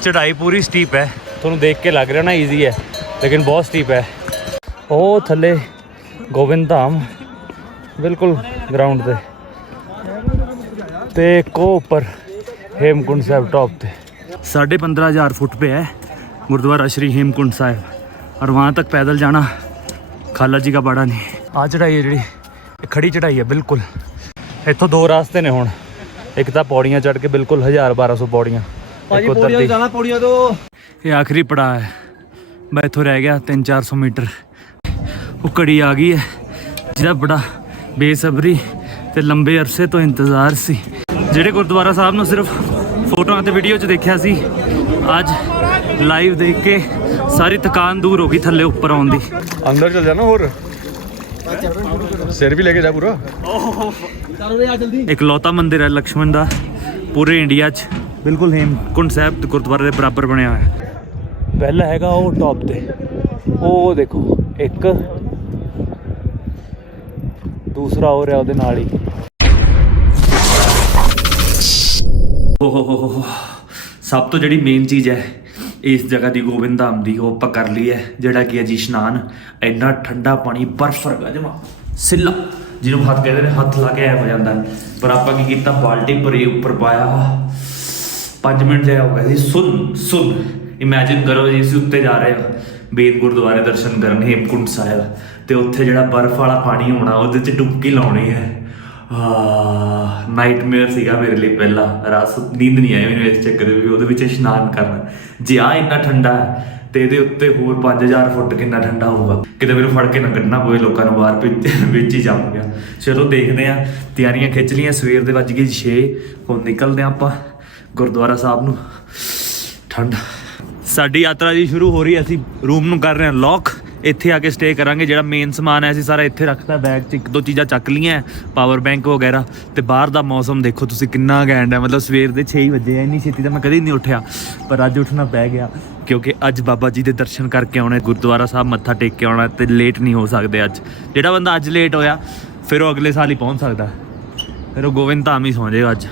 चढ़ाई पूरी स्टीप है, थोड़ा देख के लग रहा ना ईजी है, लेकिन बहुत स्टीप है। ਉਹ ਥੱਲੇ ਗੋਬਿੰਦ ਧਾਮ ਬਿਲਕੁਲ ਗਰਾਊਂਡ ਤੇ ਇੱਕ ਉਹ ਉੱਪਰ हेमकुंड साहब टॉप पे 15,500 फुट पे है गुरुद्वारा श्री हेमकुंड साहब, और वहाँ तक पैदल जाना खाला जी का बाड़ा नहीं। आ चढ़ाई है जी खड़ी चढ़ाई है बिल्कुल। इतों दो रास्ते ने हुण, एक तो पौड़ियाँ चढ़ के बिल्कुल 1000-1200 पौड़ियाँ, ये आखिरी पड़ाव है। मैं इतों रह गया 300-400 मीटर, वो कड़ी आ गई है जिहदा बड़ा बेसबरी ते लंबे अरसे तो इंतज़ार सी। ਜਿਹੜੇ ਗੁਰਦੁਆਰਾ ਸਾਹਿਬ ਨੂੰ ਸਿਰਫ ਫੋਟੋਆਂ ਤੇ ਵੀਡੀਓ 'ਚ ਦੇਖਿਆ ਸੀ, ਅੱਜ ਲਾਈਵ ਦੇਖ ਕੇ ਸਾਰੀ ਥਕਾਨ ਦੂਰ ਹੋ ਗਈ ਥੱਲੇ ਉੱਪਰ ਆਉਣ ਦੀ। ਅੰਦਰ ਚਲ ਜਾਣਾ, ਹੋਰ ਸਿਰ ਵੀ ਲੈ ਕੇ ਜਾ ਪੂਰਾ। ਇਕਲੌਤਾ ਮੰਦਿਰ ਹੈ ਲਕਸ਼ਮਣ ਦਾ ਪੂਰੇ ਇੰਡੀਆ 'ਚ, ਬਿਲਕੁਲ ਹੇਮਕੁੰਡ ਸਾਹਿਬ ਗੁਰਦੁਆਰੇ ਦੇ ਬਰਾਬਰ ਬਣਿਆ ਹੋਇਆ। ਪਹਿਲਾ ਹੈਗਾ ਉਹ ਟੌਪ ਤੇ, ਉਹ ਦੇਖੋ ਇੱਕ, ਦੂਸਰਾ ਹੋ ਰਿਹਾ ਉਹਦੇ ਨਾਲ ਹੀ। ਓਹ ਸਭ ਤੋਂ ਜਿਹੜੀ ਮੇਨ ਚੀਜ਼ ਹੈ ਇਸ ਜਗ੍ਹਾ ਦੀ ਗੋਬਿੰਦ ਧਾਮ ਦੀ, ਉਹ ਆਪਾਂ ਕਰ ਲਈ ਹੈ, ਜਿਹੜਾ ਕਿ ਹੈ ਜੀ ਇਸ਼ਨਾਨ। ਇੰਨਾ ਠੰਡਾ ਪਾਣੀ, ਬਰਫ਼ ਵਰਗਾ ਜਮਾ ਸਿੱਲਾ, ਜਿਹਨੂੰ ਹੱਥ ਕਹਿੰਦੇ ਨੇ, ਹੱਥ ਲਾ ਕੇ ਐ ਹੋ ਜਾਂਦਾ। ਪਰ ਆਪਾਂ ਕੀ ਕੀਤਾ, ਬਾਲਟੀ ਭਰੀ ਉੱਪਰ ਪਾਇਆ, 5 ਮਿੰਟ ਜਿਹਾ ਹੋ ਗਿਆ ਸੀ ਸੁਣ। ਇਮੈਜਿਨ ਕਰੋ ਜੀ ਅਸੀਂ ਉੱਤੇ ਜਾ ਰਹੇ ਹਾਂ ਬੇਦ ਗੁਰਦੁਆਰੇ ਦਰਸ਼ਨ ਕਰਨ ਹੇਮਕੁੰਡ ਸਾਹਿਬ, ਤੇ ਉੱਥੇ ਜਿਹੜਾ ਬਰਫ਼ ਵਾਲਾ ਪਾਣੀ ਹੋਣਾ ਉਹਦੇ 'ਚ ਡੁਬਕੀ ਲਾਉਣੀ ਹੈ। ਨਾਈਟਮੇਅਰ ਸੀਗਾ ਮੇਰੇ ਲਈ, ਪਹਿਲਾਂ ਰਾਤ ਨੀਂਦ ਨਹੀਂ ਆਈ ਮੈਨੂੰ ਇਸ ਚੱਕਰ ਵੀ ਉਹਦੇ ਵਿੱਚ ਇਸ਼ਨਾਨ ਕਰਨਾ। ਜੇ ਆ ਇੰਨਾ ਠੰਡਾ ਹੈ ਤੇ ਇਹਦੇ ਉੱਤੇ ਹੋਰ 5000 ਫੁੱਟ ਕਿੰਨਾ ਠੰਡਾ ਹੋਊਗਾ, ਕਿਤੇ ਮੈਨੂੰ ਫੜ ਕੇ ਨਾ ਕੱਢਣਾ ਪਵੇ ਲੋਕਾਂ ਨੂੰ ਬਾਹਰ ਵਿੱਚ ਹੀ ਜੰਮ ਗਿਆ। ਚਲੋ ਦੇਖਦੇ ਹਾਂ, ਤਿਆਰੀਆਂ ਖਿੱਚ ਲਈਆਂ, ਸਵੇਰ ਦੇ ਵੱਜ ਗਏ 6, ਹੁਣ ਨਿਕਲਦੇ ਹਾਂ ਆਪਾਂ ਗੁਰਦੁਆਰਾ ਸਾਹਿਬ ਨੂੰ। ਠੰਡ ਸਾਡੀ ਯਾਤਰਾ ਜੀ ਸ਼ੁਰੂ ਹੋ ਰਹੀ ਹੈ, ਅਸੀਂ ਰੂਮ ਨੂੰ ਕਰ ਰਹੇ ਹਾਂ ਲੌਕ, ਇੱਥੇ ਆ ਕੇ ਸਟੇ ਕਰਾਂਗੇ। ਜਿਹੜਾ ਮੇਨ ਸਮਾਨ ਹੈ ਅਸੀਂ ਸਾਰਾ ਇੱਥੇ ਰੱਖਤਾ, ਬੈਗ 'ਚ 1-2 ਚੀਜ਼ਾਂ ਚੱਕ ਲਈਆਂ, ਪਾਵਰ ਬੈਂਕ ਵਗੈਰਾ। ਤੇ ਬਾਹਰ ਦਾ ਮੌਸਮ ਦੇਖੋ ਤੁਸੀਂ ਕਿੰਨਾ ਘੈਂਟ ਹੈ, ਮਤਲਬ ਸਵੇਰ ਦੇ 6 ਵਜੇ ਹੈ, ਇੰਨੀ ਛੇਤੀ ਤਾਂ ਮੈਂ ਕਦੇ ਨਹੀਂ ਉੱਠਿਆ, ਪਰ ਅੱਜ ਉੱਠਣਾ ਪੈ ਗਿਆ ਕਿਉਂਕਿ ਅੱਜ ਬਾਬਾ ਜੀ ਦੇ ਦਰਸ਼ਨ ਕਰਕੇ ਆਉਣੇ, ਗੁਰਦੁਆਰਾ ਸਾਹਿਬ ਮੱਥਾ ਟੇਕ ਕੇ ਆਉਣਾ, ਤੇ ਲੇਟ ਨਹੀਂ ਹੋ ਸਕਦੇ ਅੱਜ। ਜਿਹੜਾ ਬੰਦਾ ਅੱਜ ਲੇਟ ਹੋਇਆ ਫਿਰ ਉਹ ਅਗਲੇ ਸਾਲ ਹੀ ਪਹੁੰਚ ਸਕਦਾ, ਫਿਰ ਉਹ ਗੋਬਿੰਦ ਧਾਮ ਹੀ ਸੌਂ ਜਾਏਗਾ ਅੱਜ।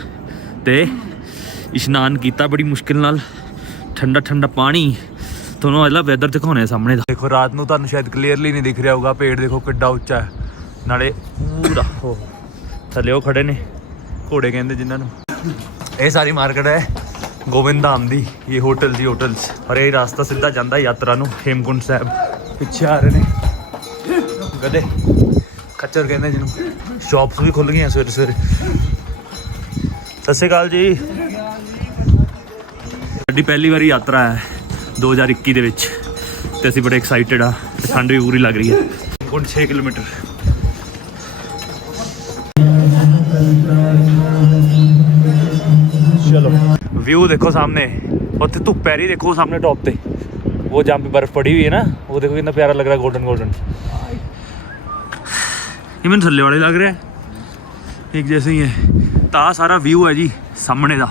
ਤੇ ਇਸ਼ਨਾਨ ਕੀਤਾ ਬੜੀ ਮੁਸ਼ਕਿਲ ਨਾਲ, ਠੰਡਾ ਠੰਡਾ ਪਾਣੀ। ਤੁਹਾਨੂੰ ਇਹਦਾ ਵੈਦਰ ਦਿਖਾਉਣੇ ਸਾਹਮਣੇ ਦਾ। ਦੇਖੋ ਰਾਤ ਨੂੰ ਤੁਹਾਨੂੰ ਸ਼ਾਇਦ ਕਲੀਅਰਲੀ ਨਹੀਂ ਦਿਖ ਰਿਹਾ ਹੋਊਗਾ, ਪੇੜ ਦੇਖੋ ਕਿੱਡਾ ਉੱਚਾ ਹੈ, ਨਾਲੇ ਪੂਰਾ ਹੋ ਥੱਲੇ ਉਹ ਖੜੇ ਨੇ ਘੋੜੇ ਕਹਿੰਦੇ ਜਿਨ੍ਹਾਂ ਨੂੰ। ਇਹ ਸਾਰੀ ਮਾਰਕੀਟ ਹੈ ਗੋਬਿੰਦ ਧਾਮ ਦੀ, ਇਹ ਹੋਟਲ ਜੀ ਹੋਟਲਸ, ਔਰ ਇਹ ਰਾਸਤਾ ਸਿੱਧਾ ਜਾਂਦਾ ਯਾਤਰਾ ਨੂੰ ਹੇਮਕੁੰਡ ਸਾਹਿਬ। ਪਿੱਛੇ ਆ ਰਹੇ ਨੇ ਗਧੇ, ਖੱਚਰ ਕਹਿੰਦੇ ਜਿਹਨੂੰ। ਸ਼ੌਪਸ ਵੀ ਖੁੱਲ੍ਹ ਗਈਆਂ ਸਵੇਰੇ ਸਵੇਰੇ। ਸਤਿ ਸ਼੍ਰੀ ਅਕਾਲ ਜੀ। ਸਾਡੀ ਪਹਿਲੀ ਵਾਰੀ ਯਾਤਰਾ ਹੈ 2021 ਦੇ ਵਿੱਚ, ਤੇ ਅਸੀਂ ਬੜੇ ਐਕਸਾਈਟਡ ਆ, ਤੇ ਠੰਡ ਵੀ ਪੂਰੀ ਲੱਗ ਰਹੀ ਹੈ। ਹੁਣ 6 ਕਿਲੋਮੀਟਰ। ਚਲੋ व्यू देखो सामने, उत्थे धुप पै रही, देखो सामने टॉप पे वो जहाँ पे बर्फ पड़ी हुई है ना, वो देखो कितना प्यारा लग रहा है, गोल्डन। ये मैंने थल्ले वाले लग रहा है एक जैसे ही है। तो आ सारा व्यू है जी सामने का,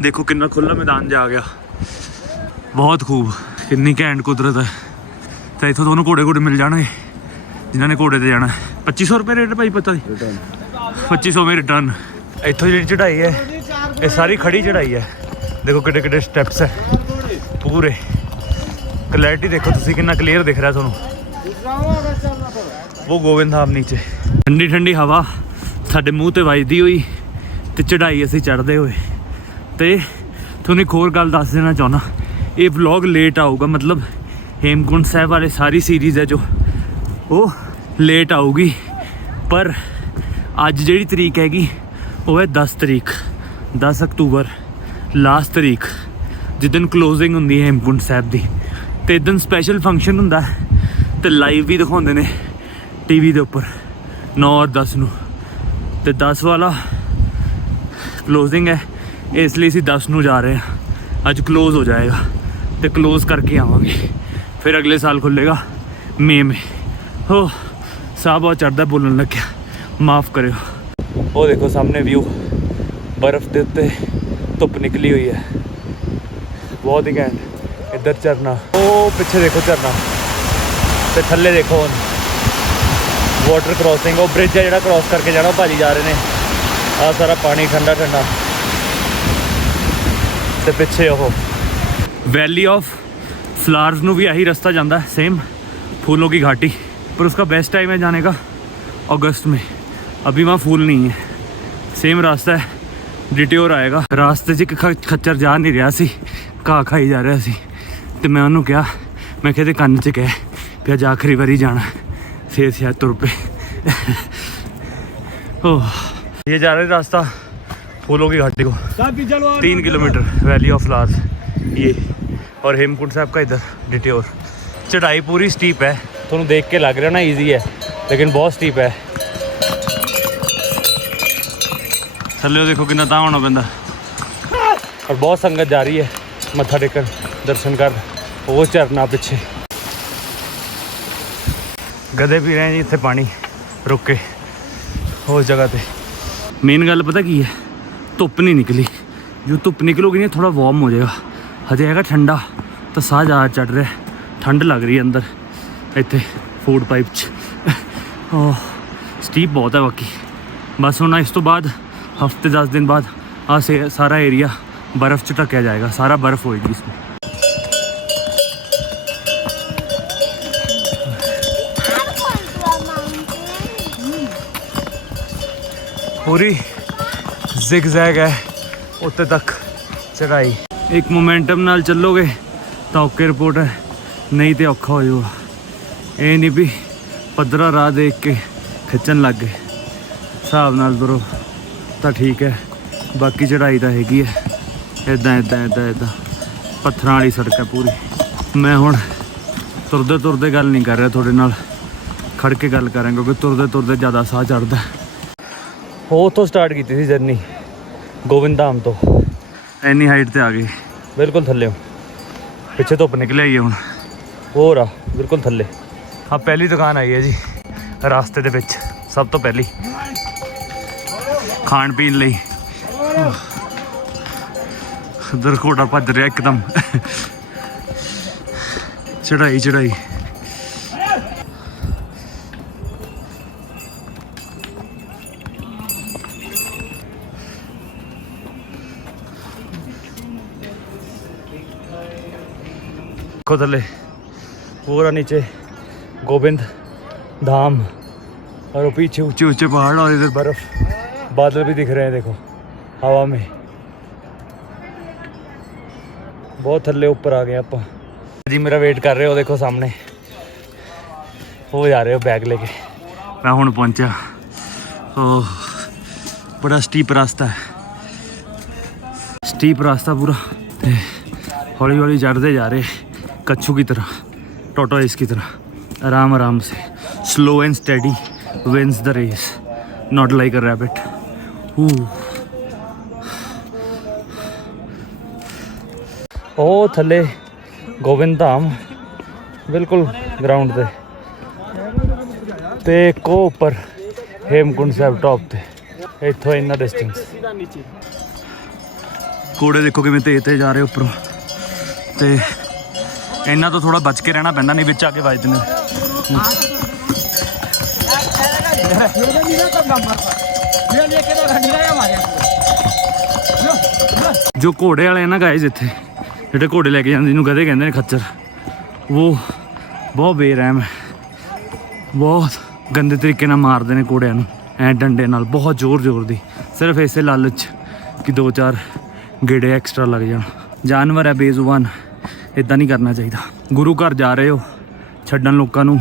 देखो कितना खुला मैदान जा गया, बहुत खूब, कितनी घैंट कुदरत है। तो इतों दोनों घोड़े मिल जाएंगे जिन्होंने घोड़े ते जाना। 2500 रुपये रेट भाई, पता नहीं 2500 में रिटर्न। इतों जी चढ़ाई है ये सारी खड़ी चढ़ाई है, देखो किड्डे स्टैप्स है पूरे। क्लैरिटी देखो तुसी कितना क्लीयर दिख रहा है तुहानू। वो गोविंद धाम नीचे, ठंडी ठंडी हवा साडे मूँह ते वजदी हुई, ते चढ़ाई असीं चढ़दे हुए। ते तुहानू एक होर गल दस देना चाहुंदा, ये व्लॉग लेट आऊगा, मतलब हेमकुंड साहब वाले सारी सीरीज़ है जो वो लेट आऊगी। पर अज जिहड़ी तरीक हैगी वो है 10 अक्तूबर, लास्ट तरीक, जिस दिन क्लोजिंग होंगी है हेमकुंड साहब की। तो इस दिन स्पैशल फंक्शन होंदा है, तो लाइव भी दिखाते हैं टीवी के उपर 9 और 10 नूं। तो 10 वाला क्लोजिंग है, इसलिए असीं 10 नूं जा रहे हैं। अज क्लोज हो जाएगा, तो क्लोज करके आवांगे, फिर अगले साल खुलेगा मई में। हो साह बहुत चढ़ता बोलन लग गया, माफ़ करो। वो देखो सामने व्यू, बर्फ़ के उत्ते धुप निकली हुई है, बहुत ही घैंट। इधर झरना, वो पिछे देखो झरना, तो थल्ले देखो वाटर क्रॉसिंग, वो ब्रिज है जो क्रॉस करके जाना, भाजी जा रहे हैं। आ सारा पानी ठंडा ठंडा, तो पिछे वो वैली ऑफ फ्लावर्स ਨੂੰ भी यही रास्ता जाता है सेम फूलों की घाटी पर उसका बेस्ट टाइम है जाने का अगस्त में अभी वहाँ फूल नहीं है सेम रास्ता है डिटोर आएगा रास्ते 'ਚ ਇੱਕ ਖੱਚਰ ਜਾ ਨਹੀਂ ਰਿਹਾ ਸੀ ਘਾਹ ਖਾਈ ਜਾ ਰਿਹਾ ਸੀ ਤੇ ਮੈਂ ਉਹਨੂੰ ਕਿਹਾ ਮੈਂ ਕਿਹਾ ਇਹਦੇ ਕੰਨ 'ਚ ਕਹਿ ਵੀ ਅੱਜ ਆਖਰੀ ਵਾਰੀ ਜਾਣਾ फिर शायद तुर पे ये जा रहे रास्ता फूलों की घाटी को 3 किलोमीटर वैली ऑफ फ्लावर्स ये और हेमकुंड साहब का इधर डिटोर चढ़ाई पूरी स्टीप है थोड़ा देख के लग रहा ना इजी है लेकिन बहुत स्टीप है थल्ले देखो कितना तां होना पैंदा और बहुत संगत जा रही है मत्था टेकन दर्शन कर वो झरना पिछे गधे पी रहे हैं जी इतने पानी रुक के उस जगह पे मेन गल पता की है धुप्प नहीं निकली जो धुप्प निकलोगी ना थोड़ा वार्म हो जाएगा हजे है ठंडा तो साह ज़्यादा चढ़ रहा है ठंड लग रही है अंदर इतने फूड पाइप स्टीप बहुत है बाकी बस होना इस तो बाद हफ्ते 10 दिन बाद से सारा एरिया बर्फ़ च ढकिया जाएगा सारा बर्फ़ होएगी इसमें पूरी जिग-जैग है उत्ते तक चढ़ाई एक मोमेंटम नाल चलोगे तो ओके रिपोर्ट है नहीं तो औखा हो जाऊगा ये नहीं भी पद्धरा राह देख के खिंचन लग गए हिसाब नाल तुरो तो ठीक है बाकी चढ़ाई तो हैगी है इदा इदा इदा इदा पत्थर वाली सड़क है पूरी मैं हुण तुरदे तुरदे गल नहीं कर रहा थोड़े नाल खड़ के गल करें क्योंकि तुरदे तुरदे ज़्यादा साह चढ़ता है वो तो स्टार्ट की थी जर्नी गोविंद धाम तो इन्नी हाइट ते आ गई बिल्कुल थल्ले पिछे धुप्प निकले आई है हूँ हो रहा बिल्कुल थल्ले अब पहली दुकान आई है जी रास्ते दे विच सब तो पहली खाण पीन लई उधर घोड़ा भज रहा एकदम चढ़ाई चढ़ाई देखो थले पूरा नीचे गोविंद धाम और पीछे ऊंचे ऊंचे पहाड़ और इधर बर्फ बादल भी दिख रहे हैं देखो हवा में बहुत थल्ले ऊपर आ गए आप जी मेरा वेट कर रहे हो देखो सामने वो जा रहे हो बैग लेके मैं हुण पहुंचा ओह बड़ा स्टीप रास्ता है स्टीप रास्ता पूरा हौली हौली चढ़ते जा रहे कच्छू की तरह टोटोइस की तरह आराम आराम से slow and steady wins the race not like a rabbit ओ थले गोविंद धाम बिल्कुल ग्राउंड ते को ऊपर हेमकुंड साहब टॉप ते इत्थों इन्ना डिस्टेंस घोड़े देखो किवें तेज तेज जा रहे उपरों ते इन्ना तो थोड़ा बच के रहना पैंदा नहीं बिच आके वजदे ने जो घोड़े वाले ना गाइस इत्थे ਜਿਹੜੇ ਘੋੜੇ ਲੈ ਕੇ ਜਾਂਦੇ ਜਿਹਨੂੰ ਗਧੇ ਕਹਿੰਦੇ ਨੇ ਖੱਚਰ ਉਹ ਬਹੁਤ ਬੇਰਹਿਮ ਹੈ ਬਹੁਤ ਗੰਦੇ ਤਰੀਕੇ ਨਾਲ ਮਾਰਦੇ ਨੇ ਘੋੜਿਆਂ ਨੂੰ ਐ ਡੰਡੇ ਨਾਲ ਬਹੁਤ ਜ਼ੋਰ ਜ਼ੋਰ ਦੀ ਸਿਰਫ ਇਸੇ ਲਾਲਚ ਕਿ 2-4 ਗੇੜੇ ਐਕਸਟਰਾ ਲੱਗ ਜਾਣ ਜਾਨਵਰ ਹੈ ਬੇਜ਼ੁਬਾਨ ਇਦਾਂ ਨਹੀਂ ਕਰਨਾ ਚਾਹੀਦਾ ਗੁਰੂ ਘਰ ਜਾ ਰਹੇ ਹੋ ਛੱਡਣ ਲੋਕਾਂ ਨੂੰ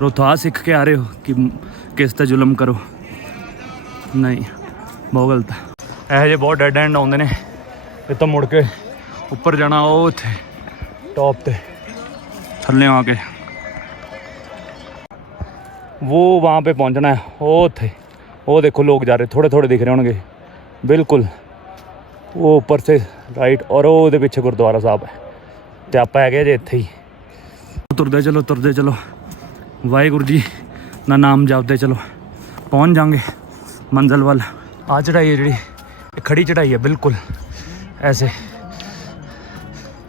ਰੋਥਾ ਸਿੱਖ ਕੇ ਆ ਰਹੇ ਹੋ ਕਿ ਕਿਸ ਤੇ ਜ਼ੁਲਮ ਕਰੋ ਨਹੀਂ ਬਹੁਤ ਗਲਤ ਹੈ ਇਹੋ ਜਿਹੇ ਬਹੁਤ ਡੈਡ ਐਂਡ ਆਉਂਦੇ ਨੇ ਇਹ ਤਾਂ ਮੁੜ ਕੇ ऊपर जाना वो थे टॉप पे थल्ले आके वो वहाँ पे पहुँचना है वो थे वो देखो लोग जा रहे थोड़े थोड़े दिख रहे होंगे बिल्कुल वो ऊपर से राइट और वो पिछे गुरुद्वारा साहब है तो आप है जे इत्थे ही तुरदे चलो वाहिगुरू जी ना नाम जपते चलो पहुँच जाएंगे मंजिल वाल आ चढ़ाई है जी खड़ी चढ़ाई है बिल्कुल ऐसे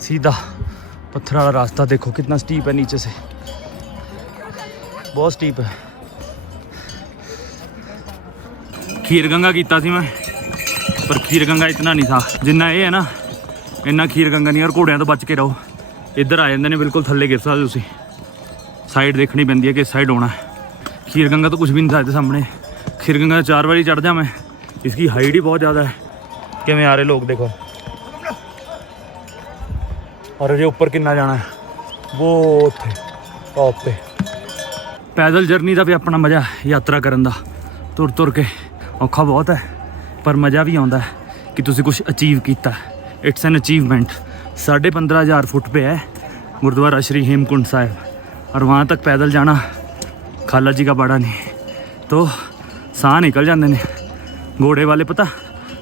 सीधा पत्थर वाला रास्ता देखो कितना स्टीप है नीचे से बहुत स्टीप है खीर गंगा कीता सी मैं पर खीर गंगा इतना नहीं था जिन्ना ये है ना ਇੰਨਾ ਖੀਰ ਗੰਗਾ ਨਹੀਂ, ਔਰ ਘੋੜਿਆਂ ਤੋਂ ਬਚ ਕੇ ਰਹੋ। ਇੱਧਰ ਆ ਜਾਂਦੇ ਨੇ, ਬਿਲਕੁਲ ਥੱਲੇ ਗਿਰ ਸਕਦੇ ਤੁਸੀਂ। ਸਾਈਡ ਦੇਖਣੀ ਪੈਂਦੀ ਹੈ ਕਿ ਸਾइड होना है। खीर गंगा तो कुछ भी नहीं था इतने सामने। खीर गंगा 4 बारी चढ़ जा मैं, इसकी हाइट ही बहुत ज़्यादा है। कि मैं आ रहे लोग देखो, और ये ऊपर कितना जाना है वो उत्थे टॉप पे। पैदल जर्नी का भी अपना मज़ा है, यात्रा करन दा। तुर तुर के औखा बहुत है, पर मज़ा भी आता है कि तुसी कुछ अचीव किया। It's an achievement. 15,500 फुट पे है गुरुद्वारा श्री हेमकुंड साहिब, और वहाँ तक पैदल जाना खाला जी का बड़ा नहीं, तो साह निकल जाते हैं। घोड़े वाले पता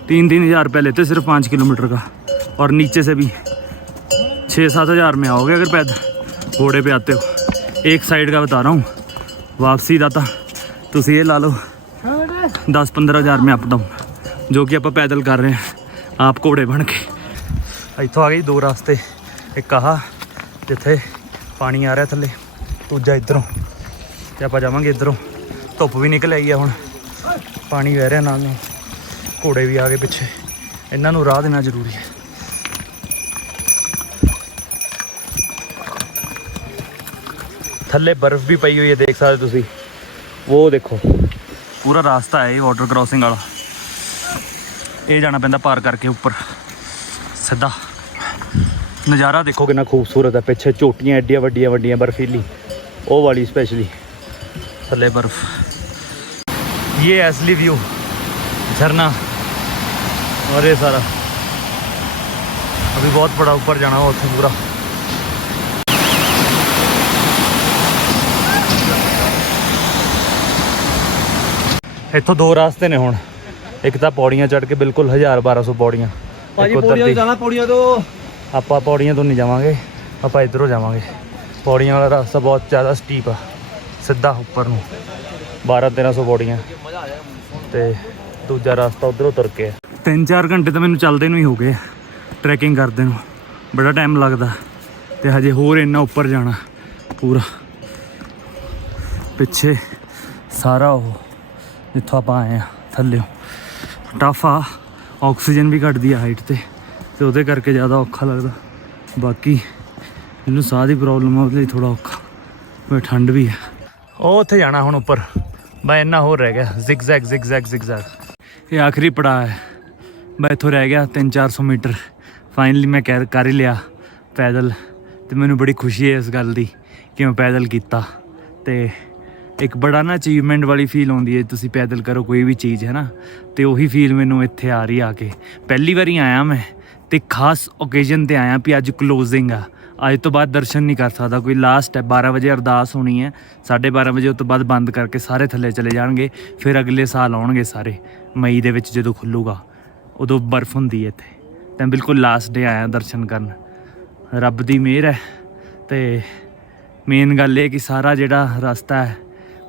3-3 हज़ार रुपये लेते सिर्फ 5 किलोमीटर का, और नीचे से भी 6-7 हज़ार में आओगे अगर पैदल घोड़े पे आते हो। एक साइड का बता रहा हूँ, वापसी का तो ये ला लो 10-15 हज़ार में अप डाउन, जो कि आप पैदल कर रहे हैं आप घोड़े बन के। इतों आ गई 2 रास्ते, एक कहा जिथे पानी आ रहा थले, दूजा इधरों, ਤੇ ਆਪਾਂ ਜਾਵਾਂਗੇ ਇੱਧਰੋਂ। ਧੁੱਪ ਵੀ ਨਿਕਲ ਆਈ ਆ ਹੁਣ, ਪਾਣੀ ਵਹਿ ਰਿਹਾ ਨਾਲ ਨਾਲ, ਘੋੜੇ ਵੀ ਆ ਗਏ ਪਿੱਛੇ, ਇਹਨਾਂ ਨੂੰ ਰਾਹ ਦੇਣਾ ਜ਼ਰੂਰੀ ਹੈ। ਥੱਲੇ ਬਰਫ਼ ਵੀ ਪਈ ਹੋਈ ਹੈ, ਦੇਖ ਸਕਦੇ ਤੁਸੀਂ। ਉਹ ਦੇਖੋ ਪੂਰਾ ਰਾਸਤਾ ਹੈ ਇਹ ਵਾਟਰ ਕ੍ਰਾਸਿੰਗ ਵਾਲਾ, ਇਹ ਜਾਣਾ ਪੈਂਦਾ ਪਾਰ ਕਰਕੇ ਉੱਪਰ ਸਿੱਧਾ। ਨਜ਼ਾਰਾ ਦੇਖੋ ਕਿੰਨਾ ਖੂਬਸੂਰਤ ਹੈ, ਪਿੱਛੇ ਚੋਟੀਆਂ ਐਡੀਆਂ ਵੱਡੀਆਂ ਵੱਡੀਆਂ बर्फीली, ਉਹ वाली स्पेशली थले बर्फ। ये असली व्यू, झरना और ये सारा। अभी बहुत बड़ा ऊपर जाना हो उत्थे पूरा। इत्थों 2 रास्ते ने हुण, एक तो पौड़ियाँ चढ़ के बिल्कुल 1000-1200 पौड़ियाँ, ਆਪਾਂ पौड़ियाँ तो नहीं जावांगे, ਆਪਾਂ इधरों जावांगे। पौड़ियाँ वाला रास्ता बहुत ज़्यादा स्टीप आ, सीधा उपर नूं 1200-1300 पौड़ियाँ, तो दूजा रास्ता उधरों तुर के। 3-4 घंटे तो मैनू चलते ही हो गए, ट्रैकिंग करते नूं बड़ा टाइम लगता, तो हजे होर इन्ना उपर जाना पूरा। पिछे सारा वो जिथों आप आए हैं थल्ले टफ आ, ऑक्सीजन भी घटती है हाइट ते, तो वो करके ज़्यादा औखा लगता। बाकी मैनू साह की प्रॉब्लम है, उसलिए थोड़ा औखा, पर ठंड भी है। वो उत्थे जाना हुण उपर, मैं इन्ना होर रह गया, जिग जैग। ये आखिरी पड़ाव है, मैं इत्थों रह गया 300-400 मीटर। फाइनली मैं कर ही लिया पैदल, तो मैनू बड़ी खुशी है इस गल की कि मैं पैदल किया। तो एक बड़ा ना अचीवमेंट वाली फील आती है, तुसी पैदल करो कोई भी चीज़ है ना, तो वही फील मैनू इत्थे आ रही आके। पहली बारी आया मैं, तो खास ओकेजन पर आया भी अज क्लोजिंग आ, अज तो बाद दर्शन नहीं कर सकता कोई। लास्ट है 12 बजे अरदास होनी है, 12:30 बजे उस तो बाद बंद करके सारे थले चले जाएंगे, फिर अगले साल आउणगे सारे मई दे विच जदों खुलूगा, उदों बर्फ हुंदी है इत्थे। तो बिल्कुल लास्ट डे आया दर्शन करन, रब दी मेहर है। तो मेन गल ये कि सारा जिहड़ा रास्ता है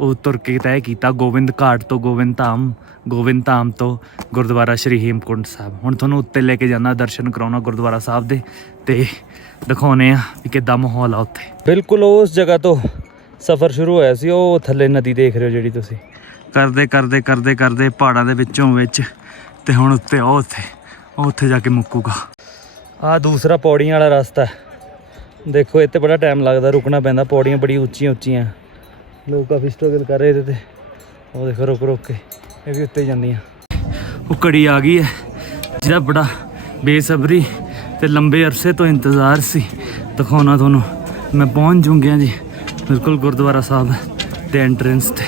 वो तुर के तय किया, गोविंद घाट तो गोविंद धाम तो गुरुद्वारा श्री हेमकुंड साहब। हुण तुहानूं उत्ते लेके जाना, दर्शन कराउणा गुरुद्वारा साहब दे, ते दिखाने भी किद्दां माहौल आ उत्थे। बिल्कुल उस जगह तो सफ़र शुरू होया सी, वो थल्ले नदी देख रहे हो जिहड़ी तुसीं, करदे पहाड़ां दे विचों विच, ते हुण उत्ते उत्थे जाके मुक्कूगा। आ दूसरा पौड़ियां वाला रास्ता है, देखो इत्ते बड़ा टाइम लगदा, रुकना पैंदा, पौड़ियां बड़ी उच्चियां, लोग काफ़ी स्ट्रगल कर रहे थे। वो देखो रुक के ये भी उत्ते जांदियां। वो घड़ी आ गई है जिहदा बड़ा बेसब्री ते लंबे अरसे तो इंतज़ार सी, दिखाना तुहानूं। मैं पहुँच जूंगा जी बिल्कुल गुरुद्वारा साहब ते एंट्रेंस ते,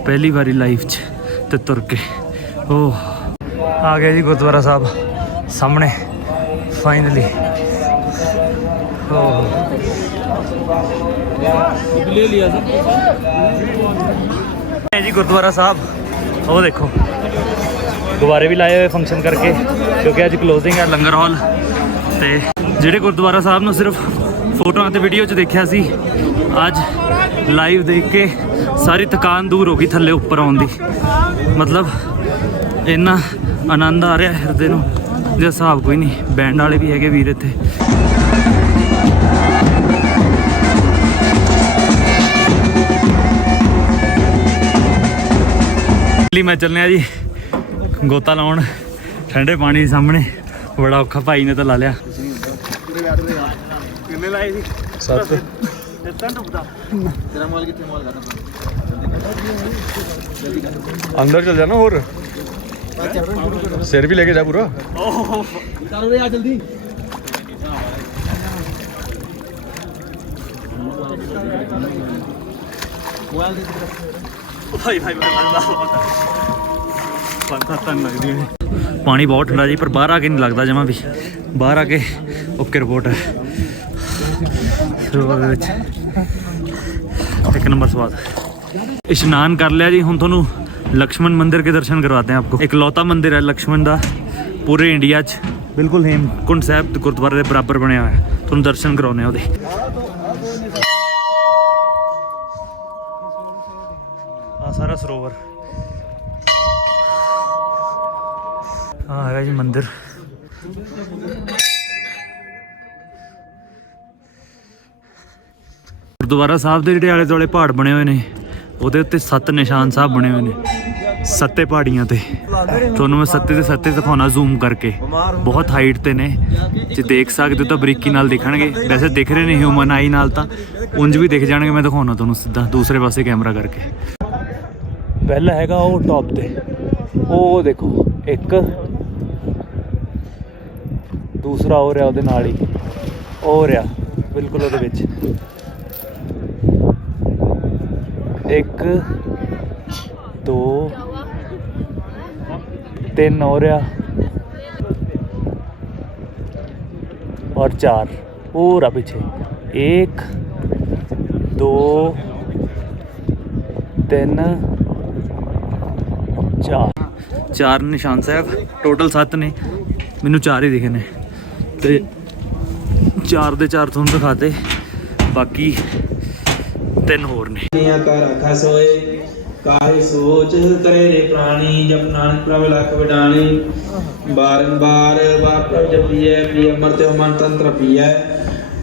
पहली बारी लाइफ च ते तुर के। ओह आ गया जी गुरुद्वारा साहब सामने फाइनली। ले लिया जी गुरुद्वारा साहब, वो देखो गुब्बारे भी लाए हुए फंक्शन करके, क्योंकि अज क्लोजिंग है लंगर हॉल। तो ਜਿਹੜੇ गुरुद्वारा साहब ਨੂੰ सिर्फ फोटो ਤੇ ਵੀਡੀਓ 'ਚ ਦੇਖਿਆ ਸੀ, ਅੱਜ ਲਾਈਵ ਦੇਖ ਕੇ ਸਾਰੀ ਥਕਾਨ ਦੂਰ ਹੋ ਗਈ ਥੱਲੇ ਉੱਪਰ ਆਉਣ ਦੀ। ਮਤਲਬ ਇੰਨਾ ਆਨੰਦ ਆ ਰਿਹਾ ਹਿਰਦੇ ਨੂੰ ਜੇ ਹਿਸਾਬ ਕੋਈ ਨਹੀਂ। ਬੈਂਡ ਵਾਲੇ ਵੀ ਹੈਗੇ ਵੀਰ ਇੱਥੇ। मैं चलने जी गोता लाउन ठंडे पानी सामने, बड़ा औखा भाई ने तो ला लिया। ਕਿੰਨੇ ਲਾਏ ਸੀ 7 ਦਿੱਤਾ ਡੁੱਬਦਾ ਤੇਰਾ ਮਾਲ ਕਿੱਥੇ ਮਾਲ ਕਰਨਾ अंदर चल जाना और सिर भी लेके जा पूरा चलो रे आ जल्दी मोबाइल दे ਭਾਈ ਪਾਣੀ ਬਹੁਤ ਠੰਡਾ ਜੀ, ਪਰ ਬਾਹਰ ਆ ਕੇ ਨਹੀਂ ਲੱਗਦਾ ਜਮਾਂ ਵੀ। ਬਾਹਰ ਆ ਕੇ ਓਕੇ ਰਿਪੋਰਟ ਹੈ। ਸਰੋਵਰ ਦੇ ਵਿੱਚ ਇੱਕ ਨੰਬਰ ਸਵਾਦ। इश्नान कर लिया जी, हम थोनू लक्ष्मण मंदिर के दर्शन करवाते हैं आपको। इकलौता मंदिर है लक्ष्मण दा पूरे इंडिया च, बिल्कुल हेमकुंड साहब गुरुद्वारे के बराबर बनया हुआ है। थोनू दर्शन करवाने ओहदे। आ सारा सरोवर हाँ है जी मंदिर। गुरुद्वारा साहब के ਜਿਹੜੇ ਆਲੇ ਦੁਆਲੇ ਪਹਾੜ ਬਣੇ ਹੋਏ ਨੇ, ਉਹਦੇ ਉੱਤੇ 7 ਨਿਸ਼ਾਨ ਸਾਹਿਬ ਬਣੇ ਹੋਏ ਨੇ, 7 ਪਹਾੜੀਆਂ ਤੇ। ਤੁਹਾਨੂੰ ਮੈਂ 7 ਦੇ 7 ਦਿਖਾਉਣਾ ਜ਼ੂਮ ਕਰਕੇ। ਬਹੁਤ ਹਾਈਟ ਤੇ ਨੇ, ਜੇ ਦੇਖ ਸਕਦੇ ਹੋ ਤਾਂ ਬਰੀਕੀ ਨਾਲ ਦਿਖਣਗੇ। ਵੈਸੇ ਦਿਖ ਰਹੇ ਨੇ ਹਿਊਮਨ ਆਈ ਨਾਲ, ਤਾਂ ਉਂਝ ਵੀ ਦਿਖ ਜਾਣਗੇ। ਮੈਂ ਦਿਖਾਉਣਾ ਤੁਹਾਨੂੰ ਸਿੱਧਾ ਦੂਸਰੇ ਪਾਸੇ ਕੈਮਰਾ ਕਰਕੇ। ਪਹਿਲਾ ਹੈਗਾ ਉਹ ਟੌਪ ਤੇ, ਉਹ ਦੇਖੋ ਇੱਕ, ਦੂਸਰਾ ਹੋ ਰਿਹਾ ਉਹਦੇ ਨਾਲ ਹੀ, ਹੋ ਰਿਹਾ ਬਿਲਕੁਲ ਉਹਦੇ ਵਿੱਚ। 1 2 3 हो रहा और 4 पूरा पीछे। 1 2 3 4 निशान साहब टोटल 7 ने, मैनू 4 ही दिखे ने, ते 4 ਦੇ 4 ਤੁਹਾਨੂੰ ਦਿਖਾਤੇ, ਬਾਕੀ 3 ਹੋਰ ਨੇ। ਕਰ ਰੱਖਾ ਸੋਏ ਕਾਹੇ ਸੋਚ ਕਰੇ ਰੇ ਪ੍ਰਾਣੀ, ਜਪ ਨਾਨਕ ਪ੍ਰਭ ਲਖ ਵਡਾਣੀ। ਬਾਰੰਬਾਰ ਵਾਰ ਪ੍ਰਭ ਜਪੀਐ, ਪ੍ਰਿਯ ਅਮਰਤਿ ਮਨ ਤੰਤਰ ਪੀਐ।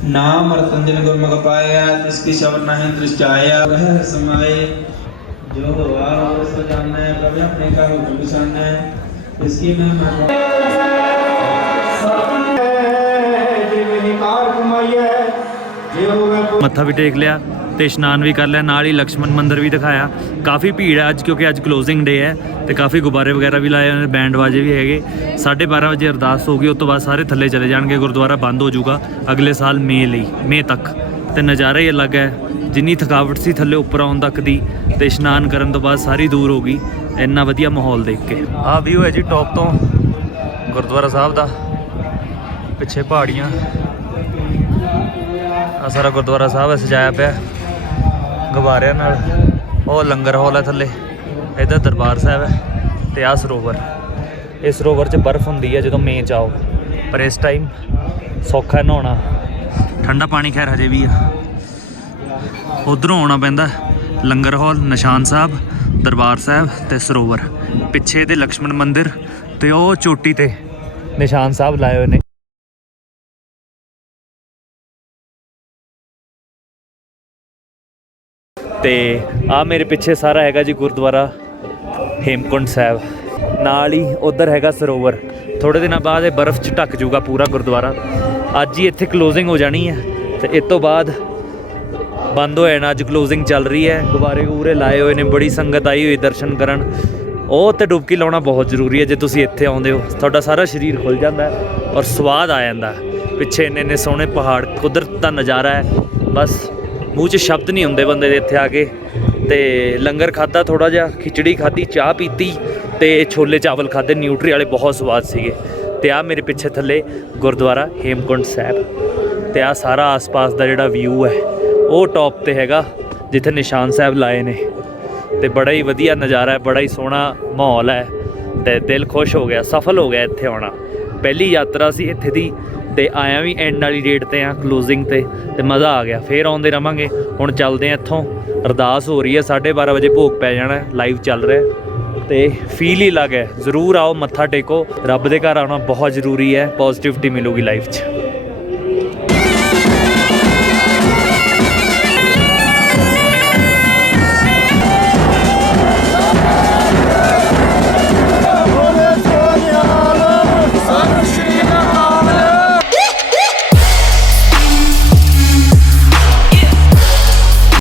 ਨਾਮ ਰਤਨ ਜਿਨ ਗੁਰਮੁਖ ਪਾਇਆ, ਤਿਸ ਕੀ ਸ਼ਬਦ ਨਾਹਿ ਦ੍ਰਿਸ਼ਟਾਇਆ। ਰਹਿ ਸਮਾਏ ਜੋ ਆਪ ਸੋ ਜਾਣੈ, ਪ੍ਰਭ ਆਪਣੇ ਕਾ ਹੁਕਮ ਨਿਸ਼ਾਨੈ। ਇਸ ਕੀ ਮਹਿਮਾ ਮੱਥਾ ਵੀ ਟੇਕ ਲਿਆ ਤੇ ਇਸ਼ਨਾਨ ਵੀ ਕਰ ਲਿਆ, ਨਾਲ ਹੀ ਲਕਸ਼ਮਣ ਮੰਦਿਰ ਵੀ ਦਿਖਾਇਆ। ਕਾਫੀ ਭੀੜ ਹੈ ਅੱਜ, ਕਿਉਂਕਿ ਅੱਜ ਕਲੋਜ਼ਿੰਗ ਡੇ ਹੈ, ਤੇ ਕਾਫੀ ਗੁਬਾਰੇ ਵਗੈਰਾ ਵੀ ਲਾਏ ਹੋਏ ਨੇ, ਬੈਂਡ ਬਾਜੇ ਵੀ ਹੈਗੇ। 12:30 ਵਜੇ ਅਰਦਾਸ ਹੋ ਗਈ, ਉਸ ਤੋਂ ਬਾਅਦ ਸਾਰੇ ਥੱਲੇ ਚਲੇ ਜਾਣਗੇ। ਗੁਰਦੁਆਰਾ ਬੰਦ ਹੋ ਜਾਊਗਾ ਅਗਲੇ ਸਾਲ ਮਈ ਤੱਕ। ਤੇ ਨਜ਼ਾਰਾ ਹੀ ਅਲੱਗ ਹੈ, ਜਿੰਨੀ ਥਕਾਵਟ ਸੀ ਥੱਲੇ ਉੱਪਰ ਆਉਣ ਤੱਕ ਦੀ, ਤੇ ਇਸ਼ਨਾਨ ਕਰਨ ਤੋਂ ਬਾਅਦ ਸਾਰੀ ਦੂਰ ਹੋ ਗਈ। ਇੰਨਾ ਵਧੀਆ ਮਾਹੌਲ ਦੇਖ ਕੇ। ਆਹ ਵਿਊ ਹੈ ਜੀ ਟੌਪ ਤੋਂ ਗੁਰਦੁਆਰਾ ਸਾਹਿਬ ਦਾ, ਪਿੱਛੇ ਪਹਾੜੀਆਂ। ਆ ਸਾਰਾ ਗੁਰਦੁਆਰਾ ਸਾਹਿਬ ਹੈ ਸਜਾਇਆ ਪਿਆ ਗੁਬਾਰਿਆਂ ਨਾਲ। ਉਹ ਲੰਗਰ ਹਾਲ ਹੈ ਥੱਲੇ, ਇੱਧਰ ਦਰਬਾਰ ਸਾਹਿਬ ਹੈ, ਤੇ ਆਹ ਸਰੋਵਰ। ਇਸ ਸਰੋਵਰ 'ਚ ਬਰਫ਼ ਹੁੰਦੀ ਹੈ ਜਦੋਂ ਮਈ 'ਚ ਆਓ, ਪਰ ਇਸ ਟਾਈਮ ਸੌਖਾ ਨਹਾਉਣਾ। ਠੰਡਾ ਪਾਣੀ ਖੈਰ ਹਜੇ ਵੀ ਆ। ਉੱਧਰੋਂ ਆਉਣਾ ਪੈਂਦਾ, ਲੰਗਰ ਹਾਲ, ਨਿਸ਼ਾਨ ਸਾਹਿਬ, ਦਰਬਾਰ ਸਾਹਿਬ ਤੇ ਸਰੋਵਰ। ਪਿੱਛੇ ਦੇ ਲਕਸ਼ਮਣ ਮੰਦਿਰ, ਤੇ ਉਹ ਚੋਟੀ ਤੇ ਨਿਸ਼ਾਨ ਸਾਹਿਬ ਲਾਏ ਹੋਏ ਨੇ। ਤੇ ਆ ਮੇਰੇ ਪਿੱਛੇ ਸਾਰਾ ਹੈਗਾ ਜੀ ਗੁਰਦੁਆਰਾ ਹੇਮਕੁੰਡ ਸਾਹਿਬ, ਨਾਲ ਹੀ ਉਧਰ ਹੈਗਾ ਸਰੋਵਰ। ਥੋੜੇ ਦਿਨਾਂ ਬਾਅਦ ਇਹ ਬਰਫ਼ 'ਚ ਢੱਕ ਜਾਊਗਾ ਪੂਰਾ ਗੁਰਦੁਆਰਾ। ਅੱਜ ਹੀ ਇੱਥੇ ਕਲੋਜ਼ਿੰਗ ਹੋ ਜਾਣੀ ਹੈ, ਤੇ ਇਸ ਤੋਂ ਬਾਅਦ ਬੰਦ ਹੋ ਜਾਣਾ। ਅੱਜ ਕਲੋਜ਼ਿੰਗ ਚੱਲ ਰਹੀ ਹੈ, ਗੁਬਾਰੇ ਗੂਰੇ ਲਾਏ ਹੋਏ ਨੇ, ਬੜੀ ਸੰਗਤ ਆਈ ਹੋਈ ਦਰਸ਼ਨ ਕਰਨ। ਉਹ ਤੇ ਡੁਬਕੀ ਲਾਉਣਾ ਬਹੁਤ ਜ਼ਰੂਰੀ ਹੈ। ਜੇ ਤੁਸੀਂ ਇੱਥੇ ਆਉਂਦੇ ਹੋ, ਤੁਹਾਡਾ ਸਾਰਾ ਸਰੀਰ ਖੁੱਲ੍ਹ ਜਾਂਦਾ ਔਰ ਸਵਾਦ ਆ ਜਾਂਦਾ। ਪਿੱਛੇ ਇੰਨੇ ਸੋਹਣੇ ਪਹਾੜ, ਕੁਦਰਤ ਦਾ ਨਜ਼ਾਰਾ ਹੈ, ਬਸ ਮੂੰਹ 'ਚ ਸ਼ਬਦ ਨਹੀਂ ਹੁੰਦੇ ਬੰਦੇ ਦੇ ਇੱਥੇ ਆ ਕੇ। ਤੇ ਲੰਗਰ ਖਾਧਾ, ਥੋੜ੍ਹਾ ਜਿਹਾ ਖਿਚੜੀ ਖਾਧੀ, ਚਾਹ ਪੀਤੀ, ਤੇ ਛੋਲੇ ਚਾਵਲ ਖਾਧੇ ਨਿਊਟਰੀ ਵਾਲੇ, ਬਹੁਤ ਸਵਾਦ ਸੀਗੇ। ਤੇ ਆ ਮੇਰੇ ਪਿੱਛੇ ਥੱਲੇ ਗੁਰਦੁਆਰਾ ਹੇਮਕੁੰਡ ਸਾਹਿਬ, ਤੇ ਆ ਸਾਰਾ ਆਸ-ਪਾਸ ਦਾ ਜਿਹੜਾ ਵਿਊ ਹੈ ਉਹ ਟੌਪ ਤੇ ਹੈਗਾ ਜਿੱਥੇ ਨਿਸ਼ਾਨ ਸਾਹਿਬ ਲਾਏ ਨੇ। ਤੇ ਬੜਾ ਹੀ ਵਧੀਆ ਨਜ਼ਾਰਾ ਹੈ, ਬੜਾ ਹੀ ਸੋਹਣਾ ਮਾਹੌਲ ਹੈ, ਤੇ ਦਿਲ ਖੁਸ਼ ਹੋ ਗਿਆ, ਸਫਲ ਹੋ ਗਿਆ ਇੱਥੇ ਆਉਣਾ। ਪਹਿਲੀ ਯਾਤਰਾ ਸੀ ਇੱਥੇ ਦੀ, ਤੇ ਆਇਆ ਵੀ ਐਂਡ ਵਾਲੀ ਡੇਟ ਤੇ ਆ, ਕਲੋਜ਼ਿੰਗ ਤੇ ਮਜ਼ਾ ਆ ਗਿਆ। ਫੇਰ ਆਉਂਦੇ ਰਵਾਂਗੇ। ਹੁਣ ਚੱਲਦੇ ਆ ਇੱਥੋਂ, ਅਰਦਾਸ ਹੋ ਰਹੀ ਹੈ, 12:30 ਵਜੇ ਭੋਗ ਪੈ ਜਾਣਾ, ਲਾਈਵ ਚੱਲ ਰਿਹਾ, ਤੇ ਫੀਲ ਹੀ ਅਲੱਗ ਹੈ। ਜ਼ਰੂਰ ਆਓ, ਮੱਥਾ ਟੇਕੋ, ਰੱਬ ਦੇ ਘਰ ਆਉਣਾ ਬਹੁਤ ਜ਼ਰੂਰੀ ਹੈ, ਪੋਜ਼ਿਟਿਵਿਟੀ ਮਿਲੂਗੀ ਲਾਈਫ 'ਚ।